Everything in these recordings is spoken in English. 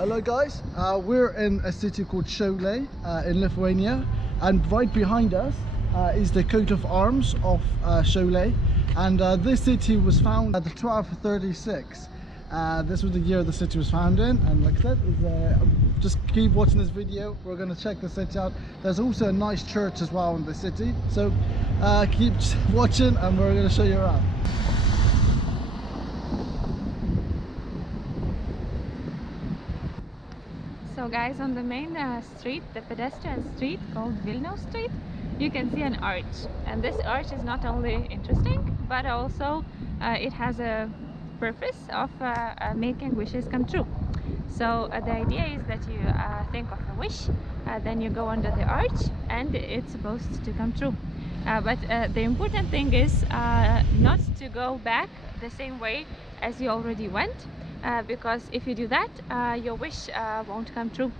Hello guys, we're in a city called Šiauliai in Lithuania, and right behind us is the coat of arms of Šiauliai, and this city was founded at 1236. This was the year the city was founded, and like I said, just keep watching this video. We're going to check the city out. There's also a nice church as well in the city, so keep watching and we're going to show you around. So guys, on the main street, the pedestrian street called Vilnius Street, you can see an arch, and this arch is not only interesting but also it has a purpose of making wishes come true. So the idea is that you think of a wish, then you go under the arch and it's supposed to come true. But the important thing is not to go back the same way as you already went, because if you do that, your wish won't come true.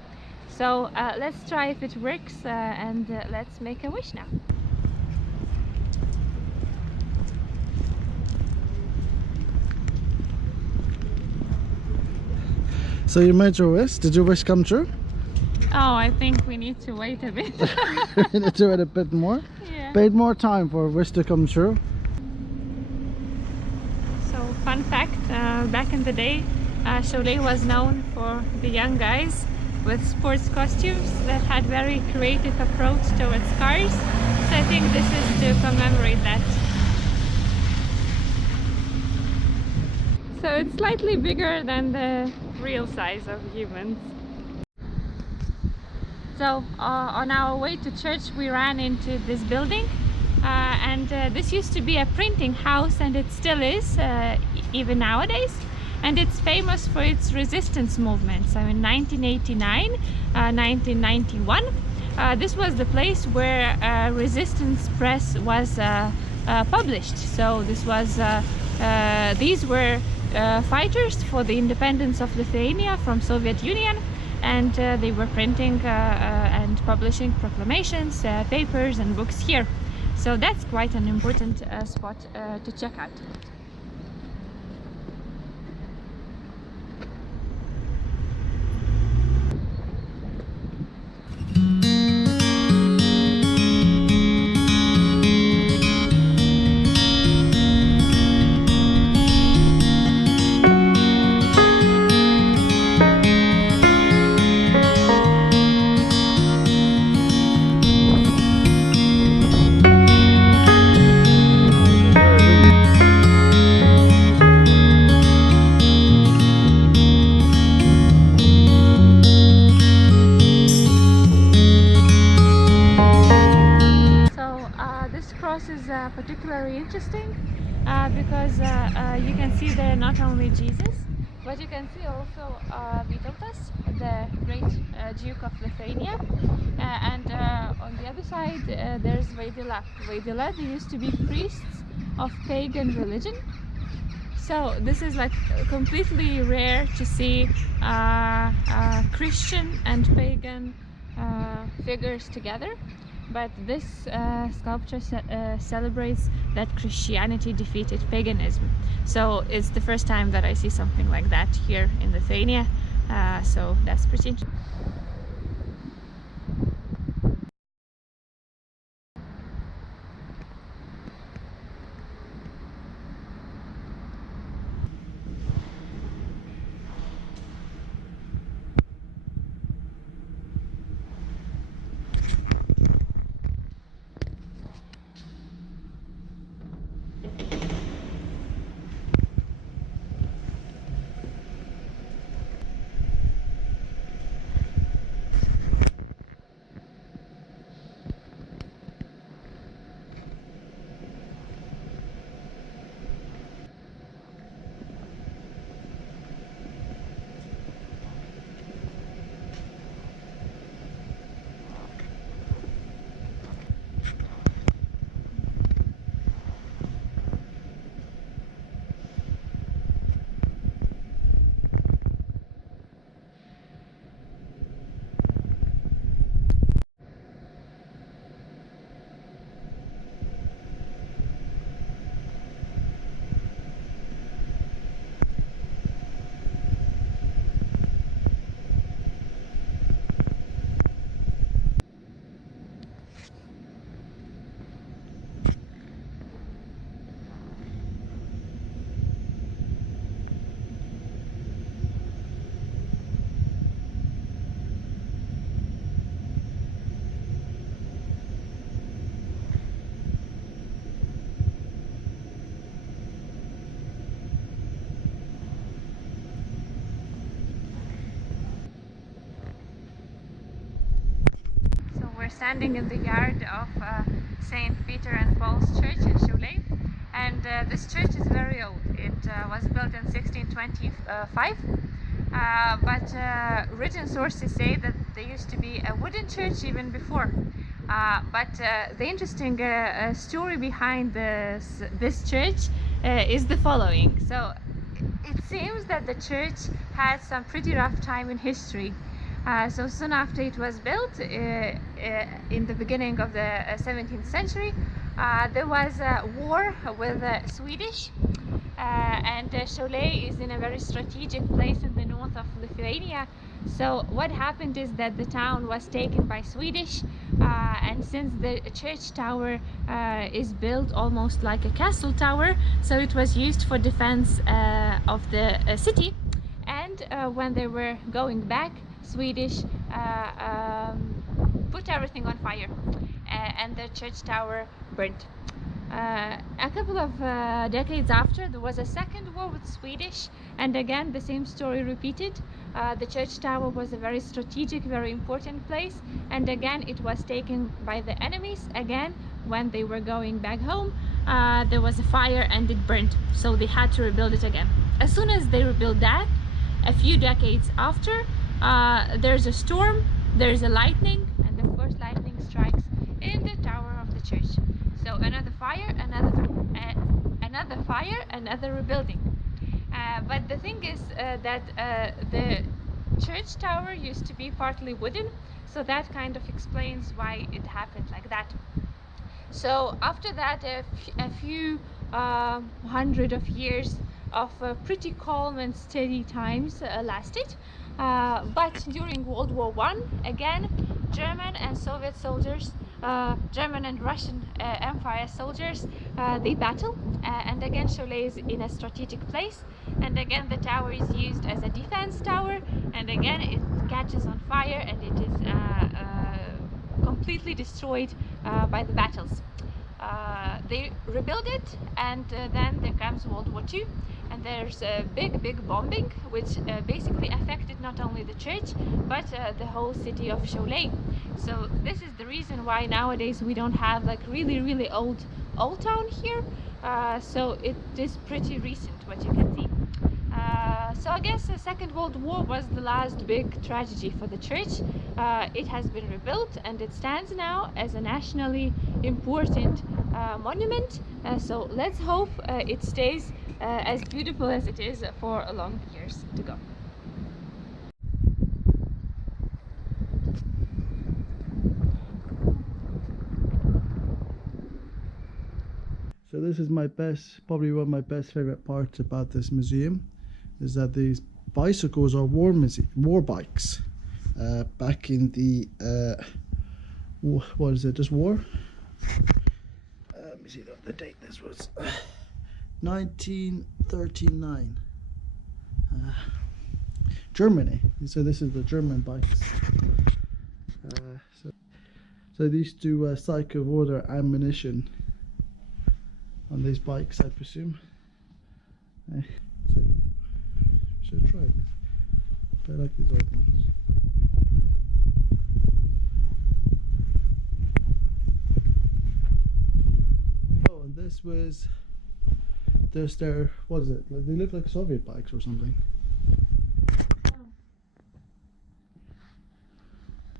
So let's try if it works, and let's make a wish now. So you made your wish. Did your wish come true? Oh, I think we need to wait a bit. We need to wait a bit more? Yeah. Wait more time for a wish to come true. So, fun fact, back in the day, Šiauliai was known for the young guys with sports costumes that had very creative approach towards cars. So I think this is to commemorate that. So it's slightly bigger than the real size of humans. So on our way to church we ran into this building, and this used to be a printing house, and it still is even nowadays, and it's famous for its resistance movements. So in 1989, 1991, this was the place where resistance press was published. So this was these were fighters for the independence of Lithuania from Soviet Union, and they were printing and publishing proclamations, papers and books here. So that's quite an important spot to check out. Particularly interesting because you can see there not only Jesus, but you can see also Vytautas, the great Duke of Lithuania, and on the other side there's Vaidila. Vaidila, they used to be priests of pagan religion. So this is like completely rare to see Christian and pagan figures together. But this sculpture celebrates that Christianity defeated paganism. So it's the first time that I see something like that here in Lithuania. So that's pretty interesting. standing in the yard of St. Peter and Paul's Church in Šiauliai, and this church is very old. It was built in 1625, but written sources say that there used to be a wooden church even before. But the interesting story behind this church is the following. So it seems that the church had some pretty rough time in history. So soon after it was built, in the beginning of the 17th century, there was a war with Swedish, and Šiauliai is in a very strategic place in the north of Lithuania. So what happened is that the town was taken by Swedish, and since the church tower is built almost like a castle tower, so it was used for defense of the city. And when they were going back, Swedish put everything on fire, and the church tower burnt. A couple of decades after, there was a second war with Swedish, and again the same story repeated. The church tower was a very strategic, very important place, and again it was taken by the enemies. Again, when they were going back home, there was a fire and it burnt, so they had to rebuild it again. As soon as they rebuilt that, a few decades after, there's a storm, there's a lightning, and of course lightning strikes in the tower of the church. So another fire, another fire, another rebuilding. But the thing is that the church tower used to be partly wooden, so that kind of explains why it happened like that. So after that, a few hundred of years of pretty calm and steady times lasted. But during World War I, again, German and Soviet soldiers, German and Russian Empire soldiers, they battle, and again Šiauliai is in a strategic place, and again the tower is used as a defense tower, and again it catches on fire and it is completely destroyed by the battles. They rebuild it, and then there comes World War II, and there's a big bombing, which basically affected not only the church but the whole city of Šiauliai. So this is the reason why nowadays we don't have like really old town here. So it is pretty recent, what you can see. So I guess the Second World War was the last big tragedy for the church. It has been rebuilt, and it stands now as a nationally important monument. So let's hope it stays as beautiful as it is for a long years to go. So this is probably one of my best favorite parts about this museum, is that these bicycles are war bikes. Back in the what is it? Just war. Let me see the date. This was 1939. Germany. So this is the German bikes. So these do cycle water ammunition on these bikes, I presume. So should try it. But I like these old ones. Oh, and this was just their, what is it? Like, they look like Soviet bikes or something.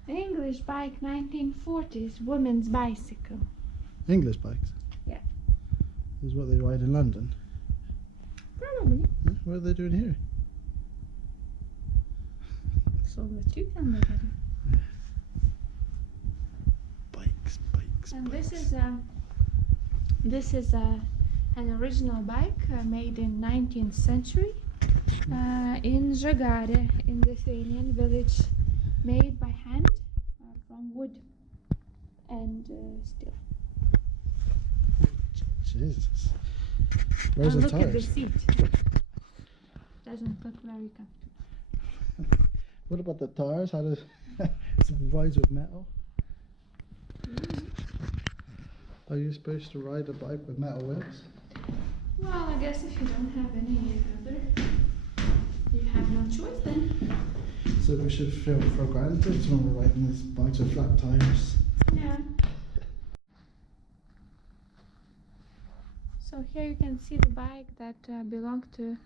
English bike, 1940s, women's bicycle. English bikes? Yeah. This is what they ride in London. Probably. Huh? What are they doing here? So the two can look at it. Bikes. And bikes. this is an original bike made in 19th century in Žagarė, in Lithuanian village, made by hand from wood and steel. Jesus. Where's the look tires? at the seat. Doesn't look very comfortable. What about the tires? How does it rides with metal? Are you supposed to ride a bike with metal wheels? Well, I guess if you don't have any other, you have no choice then. So we should feel for granted when we're riding these bikes with flat tires. Yeah. So here you can see the bike that belonged to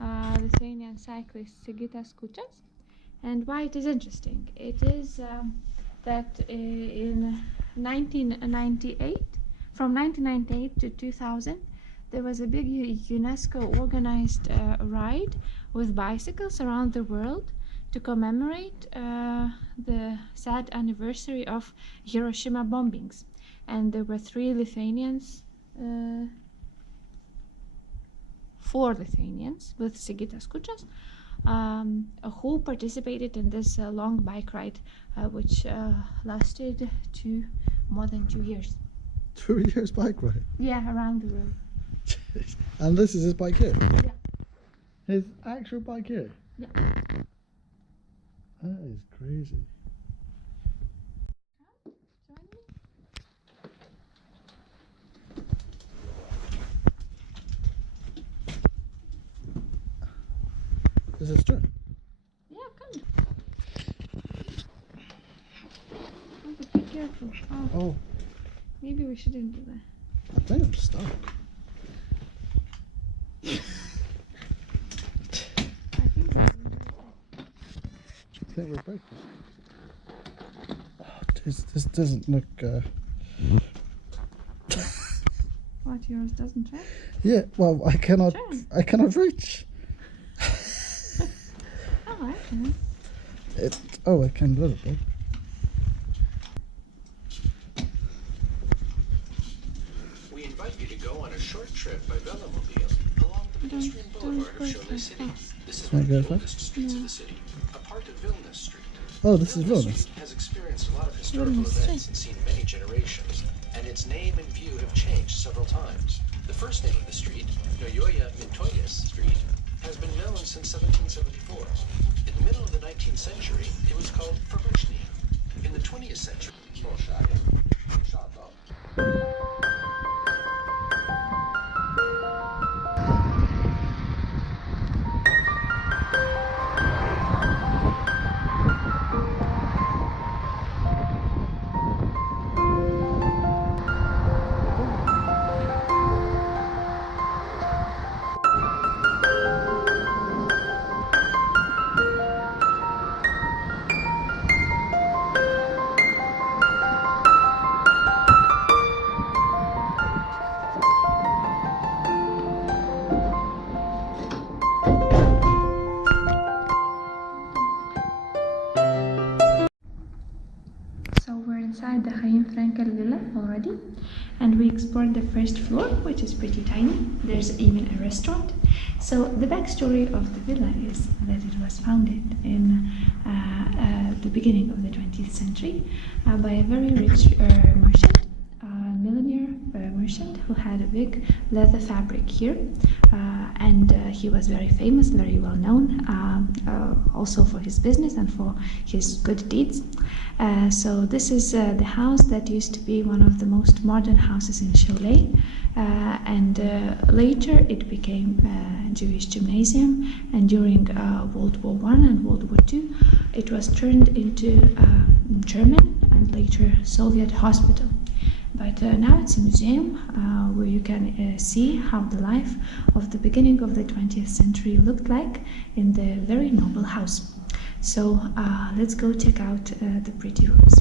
Lithuanian cyclist Sigitas Kučas. And why it is interesting? It is that in 1998, from 1998 to 2000, there was a big UNESCO organized ride with bicycles around the world to commemorate the sad anniversary of Hiroshima bombings. And there were four Lithuanians with Sigitas Kučas who participated in this long bike ride, which lasted more than 2 years. 2 years bike ride? Yeah, around the world. And this is his bike here? Yeah. His actual bike here? Yeah. That is crazy. Is this true? Yeah, come. Oh, but be careful. Oh. Maybe we shouldn't do that. I think I'm stuck. I think we're broken. Oh, this doesn't look. What, yours doesn't fit? Yeah. Well, I cannot. Turn. I cannot reach. Oh, I can. Oh, I can a little bit. We invite you to go on a short trip by velomobile along the pedestrian boulevard of Šiauliai city. This is one of the oldest streets of the city, a part of Vilnius Street. Oh, this is Vilnius Vilnius. Street has experienced a lot of historical Vilnius events Street. and seen many generations, and its name and view have changed several times. The first name of the street, Naujoja Mintojas Street, has been known since 1774. In the middle of the 19th century, it was called Fabrishny. In the 20th century, inside the Chaim Frankel villa already, and we explored the first floor, which is pretty tiny. There's even a restaurant. So the backstory of the villa is that it was founded in the beginning of the 20th century by a very rich merchant, millionaire merchant, who had a big leather fabric here, and he was very famous, very well known, also for his business and for his good deeds. So this is the house that used to be one of the most modern houses in Šiauliai, and later it became a Jewish gymnasium, and during World War I and World War II it was turned into German and later Soviet hospital. But now it's a museum where you can see how the life of the beginning of the 20th century looked like in the very noble house. So let's go check out the pretty rooms.